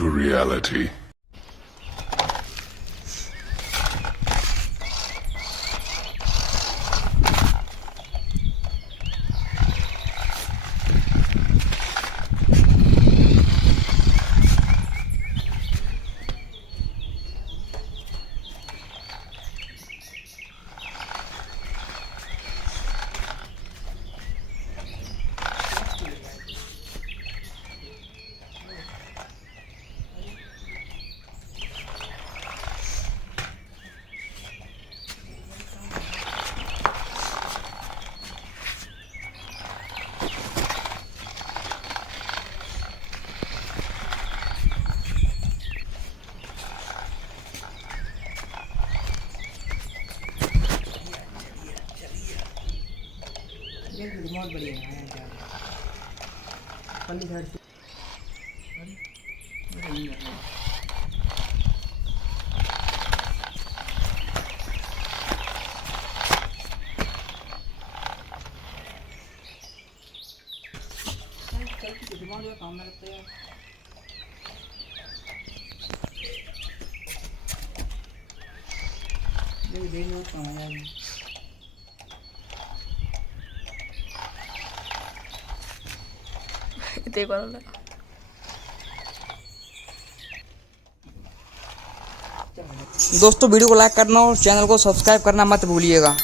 to reality. बहुत बढ़िया है पल्ली साइड से दिमाग जो काम करते हैं देख बहुत काम है दोस्तों वीडियो को लाइक करना और चैनल को सब्सक्राइब करना मत भूलिएगा।